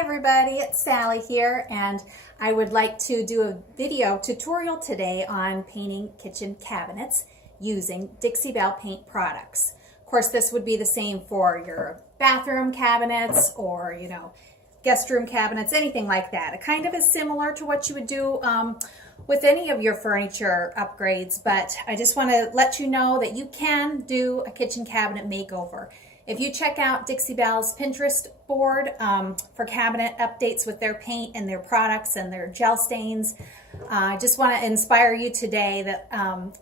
everybody, it's Sally here, and I would like to do a video tutorial today on painting kitchen cabinets using Dixie Belle Paint products. Of course, this would be the same for your bathroom cabinets or, guest room cabinets, anything like that. It kind of is similar to what you would do with any of your furniture upgrades, but I just want to let you know that you can do a kitchen cabinet makeover. If you check out Dixie Belle's Pinterest board for cabinet updates with their paint and their products and their gel stains, I just want to inspire you today that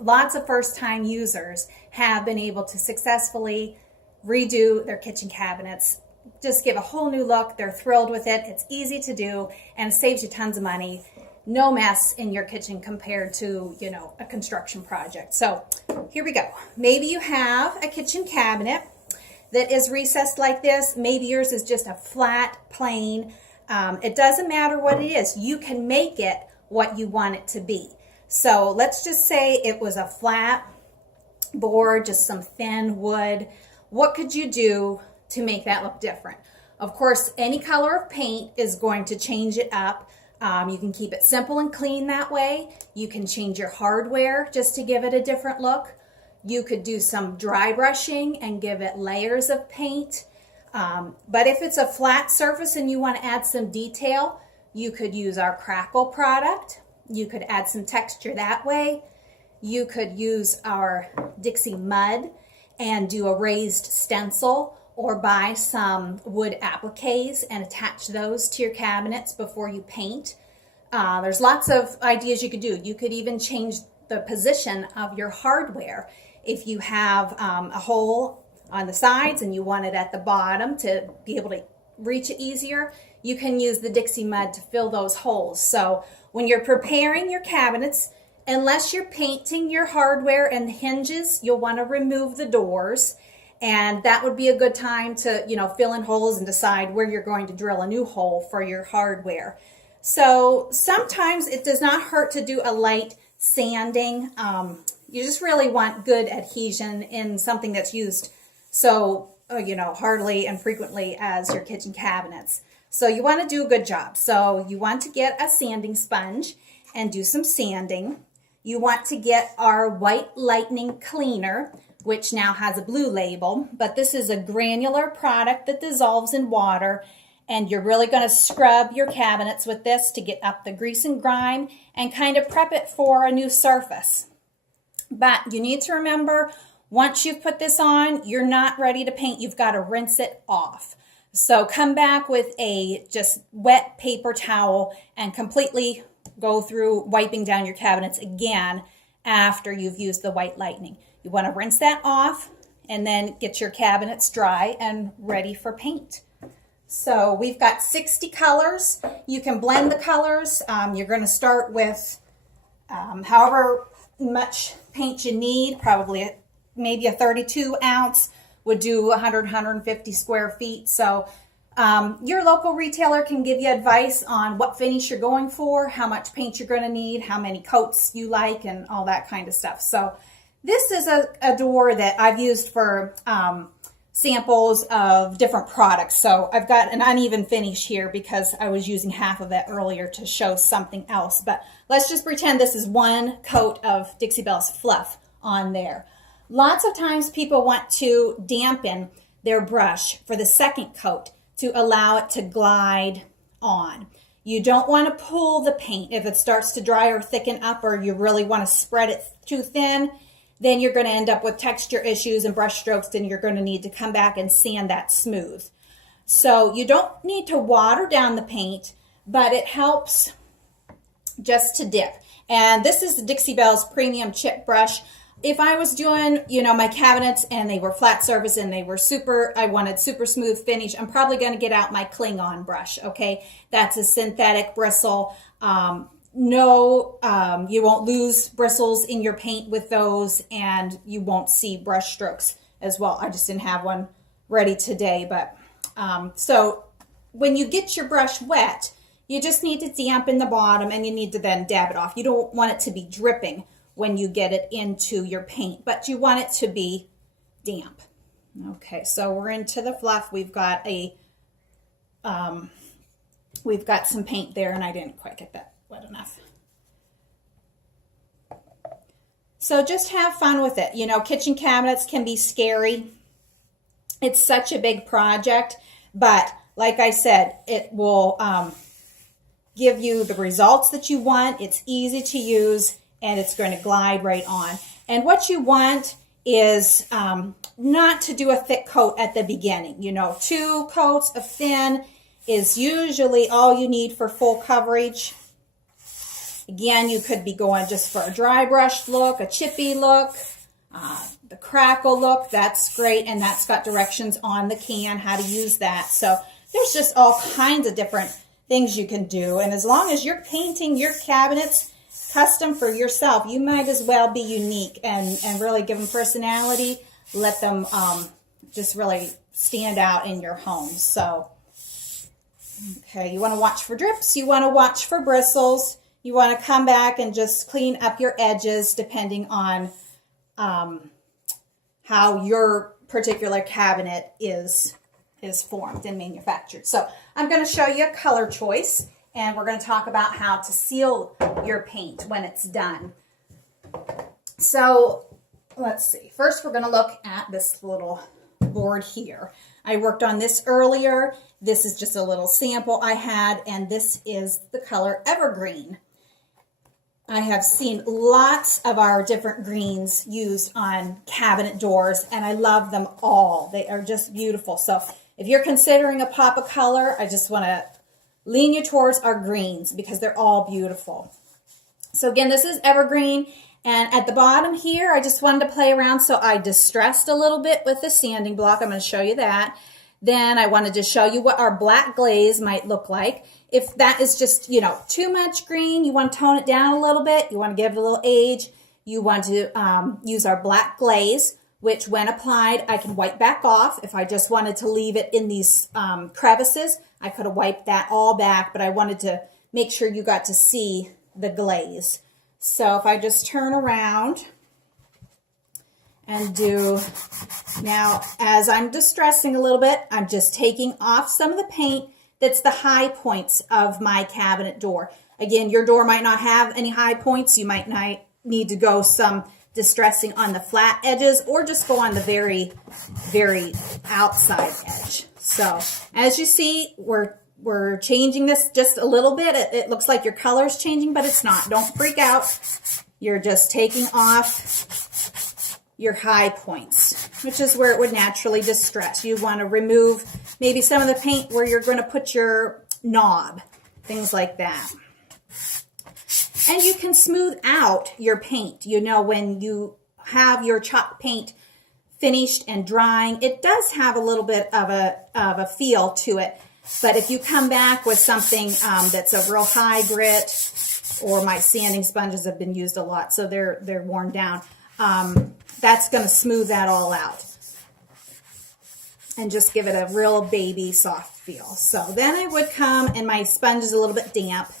lots of first-time users have been able to successfully redo their kitchen cabinets, just give a whole new look. They're thrilled with it. It's easy to do and it saves you tons of money. No mess in your kitchen compared to, a construction project. So here we go. Maybe you have a kitchen cabinet that is recessed like this. Maybe yours is just a flat, plain. It doesn't matter what it is. You can make it what you want it to be. So let's just say it was a flat board, just some thin wood. What could you do to make that look different? Of course, any color of paint is going to change it up. You can keep it simple and clean that way. You can change your hardware just to give it a different look. You could do some dry brushing and give it layers of paint. But if it's a flat surface and you want to add some detail, you could use our Crackle product. You could add some texture that way. You could use our Dixie Mud and do a raised stencil, or buy some wood appliques and attach those to your cabinets before you paint. There's lots of ideas you could do. You could even change the position of your hardware. If you have a hole on the sides and you want it at the bottom to be able to reach it easier, you can use the Dixie Mud to fill those holes. So when you're preparing your cabinets, unless you're painting your hardware and the hinges, you'll want to remove the doors. And that would be a good time to, fill in holes and decide where you're going to drill a new hole for your hardware. So sometimes it does not hurt to do a light sanding. You just really want good adhesion in something that's used so, hardly and frequently as your kitchen cabinets. So you want to do a good job. So you want to get a sanding sponge and do some sanding. You want to get our White Lightning Cleaner, which now has a blue label, but this is a granular product that dissolves in water, and you're really going to scrub your cabinets with this to get up the grease and grime and kind of prep it for a new surface. But you need to remember, once you've put this on, you're not ready to paint. You've got to rinse it off. So come back with a just wet paper towel and completely go through wiping down your cabinets again after you've used the White Lightning. You want to rinse that off and then get your cabinets dry and ready for paint. So we've got 60 colors. You can blend the colors. You're going to start with however much paint you need, probably maybe a 32 ounce would do 150 square feet. So your local retailer can give you advice on what finish you're going for, how much paint you're going to need, how many coats you like, and all that kind of stuff. So this is a door that I've used for samples of different products. So I've got an uneven finish here because I was using half of it earlier to show something else. But let's just pretend this is one coat of Dixie Belle's fluff on there. Lots of times people want to dampen their brush for the second coat to allow it to glide on. You don't want to pull the paint if it starts to dry or thicken up, or you really want to spread it too thin. Then you're going to end up with texture issues and brush strokes, and you're going to need to come back and sand that smooth. So you don't need to water down the paint, but it helps just to dip. And this is the Dixie Belle's Premium Chip Brush. If I was doing, my cabinets and they were flat surface and they were I wanted super smooth finish, I'm probably going to get out my Klingon brush, okay? That's a synthetic bristle. No, you won't lose bristles in your paint with those, and you won't see brush strokes as well. I just didn't have one ready today, but so when you get your brush wet, you just need to dampen the bottom and you need to then dab it off. You don't want it to be dripping when you get it into your paint, but you want it to be damp. Okay, so we're into the fluff. We've got a we've got some paint there and I didn't quite get that wet enough. So just have fun with it. You know, kitchen cabinets can be scary. It's such a big project, but like I said, it will give you the results that you want. It's easy to use and it's going to glide right on. And what you want is not to do a thick coat at the beginning. You know, 2 coats of thin is usually all you need for full coverage. Again, you could be going just for a dry brush look, a chippy look, the crackle look. That's great, and that's got directions on the can how to use that. So there's just all kinds of different things you can do. And as long as you're painting your cabinets custom for yourself, you might as well be unique and really give them personality. Let them just really stand out in your home. So, okay, you want to watch for drips. You want to watch for bristles. You want to come back and just clean up your edges depending on how your particular cabinet is formed and manufactured. So I'm going to show you a color choice, and we're going to talk about how to seal your paint when it's done. So let's see. First, we're going to look at this little board here. I worked on this earlier. This is just a little sample I had, and this is the color Evergreen. I have seen lots of our different greens used on cabinet doors, and I love them all. They are just beautiful. So if you're considering a pop of color, I just want to lean you towards our greens because they're all beautiful. So again, this is Evergreen, and at the bottom here, I just wanted to play around, so I distressed a little bit with the sanding block. I'm going to show you that. Then I wanted to show you what our black glaze might look like. If that is just, you know, too much green, you want to tone it down a little bit, you want to give it a little age, you want to use our black glaze, which when applied, I can wipe back off. If I just wanted to leave it in these crevices, I could have wiped that all back, but I wanted to make sure you got to see the glaze. So if I just turn around and do, now as I'm distressing a little bit, I'm just taking off some of the paint that's the high points of my cabinet door. Again, your door might not have any high points. You might not need to go some distressing on the flat edges or just go on the very, very outside edge. So as you see, we're changing this just a little bit. It looks like your color is changing, but it's not. Don't freak out. You're just taking off your high points, which is where it would naturally distress. You want to remove maybe some of the paint where you're going to put your knob, things like that. And you can smooth out your paint. You know, when you have your chalk paint finished and drying, it does have a little bit of a feel to it. But if you come back with something that's a real high grit, or my sanding sponges have been used a lot, so they're worn down, that's going to smooth that all out and just give it a real baby soft feel. So then I would come, and my sponge is a little bit damp,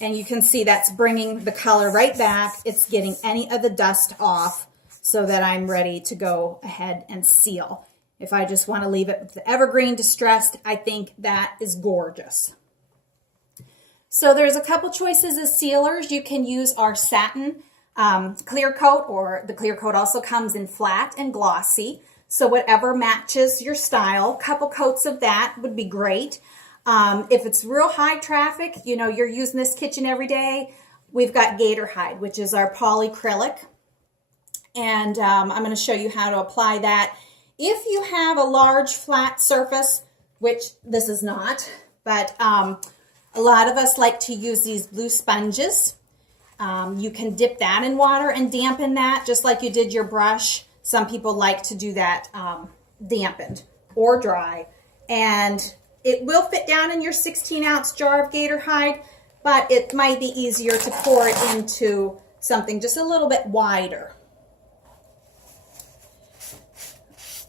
and you can see that's bringing the color right back. It's getting any of the dust off so that I'm ready to go ahead and seal. If I just want to leave it with the Evergreen distressed, I think that is gorgeous. So there's a couple choices of sealers. You can use our satin clear coat, or the clear coat also comes in flat and glossy. So whatever matches your style, couple coats of that would be great. If it's real high traffic, you know, you're using this kitchen every day, we've got Gator Hide, which is our polyacrylic. And I'm going to show you how to apply that. If you have a large flat surface, which this is not, but a lot of us like to use these blue sponges. You can dip that in water and dampen that just like you did your brush. Some people like to do that dampened or dry. And it will fit down in your 16-ounce jar of Gator Hide, but it might be easier to pour it into something just a little bit wider.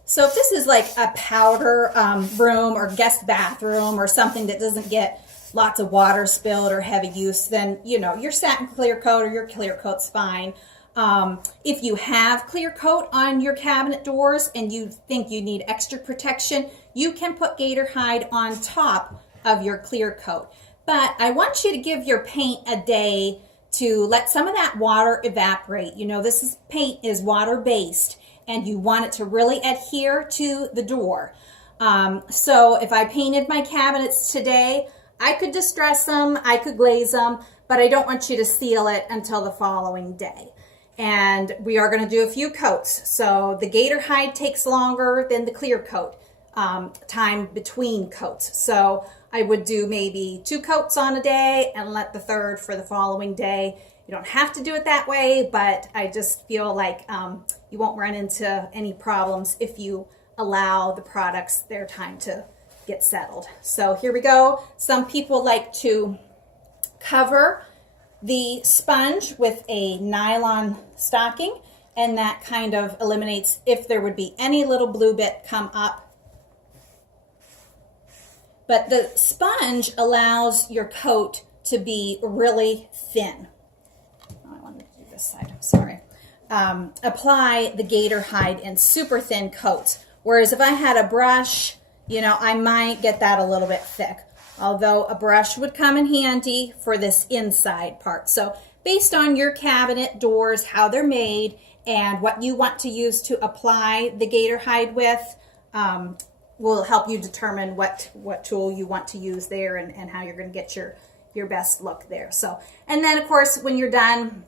So if this is like a powder room or guest bathroom or something that doesn't get lots of water spilled or heavy use, then, you know, your satin clear coat or your clear coat's fine. If you have clear coat on your cabinet doors and you think you need extra protection, you can put Gator Hide on top of your clear coat. But I want you to give your paint a day to let some of that water evaporate. You know, paint is water-based, and you want it to really adhere to the door. So if I painted my cabinets today, I could distress them, I could glaze them, but I don't want you to seal it until the following day. And we are going to do a few coats. So the gator hide takes longer than the clear coat, time between coats. So I would do maybe 2 coats on a day and let the third for the following day. You don't have to do it that way, but I just feel like you won't run into any problems if you allow the products their time to get settled. So here we go. Some people like to cover the sponge with a nylon stocking, and that kind of eliminates if there would be any little blue bit come up. But the sponge allows your coat to be really thin. Oh, I wanted to do this side, I'm sorry. Apply the gator hide in super thin coats. Whereas if I had a brush, you know, I might get that a little bit thick. Although a brush would come in handy for this inside part. So based on your cabinet doors, how they're made, and what you want to use to apply the gator hide with, will help you determine what tool you want to use there and how you're going to get your best look there. So, and then of course, when you're done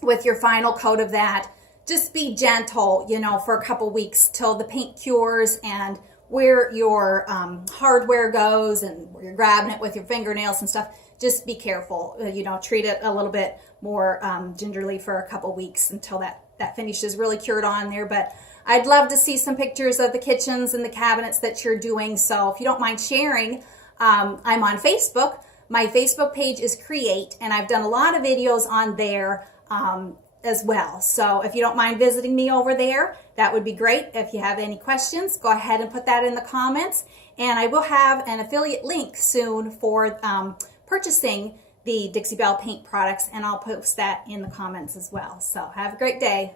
with your final coat of that, just be gentle, you know, for a couple weeks till the paint cures, and where your hardware goes and where you're grabbing it with your fingernails and stuff, just be careful. You know, treat it a little bit more gingerly for a couple weeks until that finish is really cured on there. But I'd love to see some pictures of the kitchens and the cabinets that you're doing. So if you don't mind sharing, I'm on Facebook. My Facebook page is Create, and I've done a lot of videos on there as well. So if you don't mind visiting me over there, that would be great. If you have any questions, go ahead and put that in the comments. And I will have an affiliate link soon for purchasing the Dixie Belle Paint products, and I'll post that in the comments as well. So have a great day.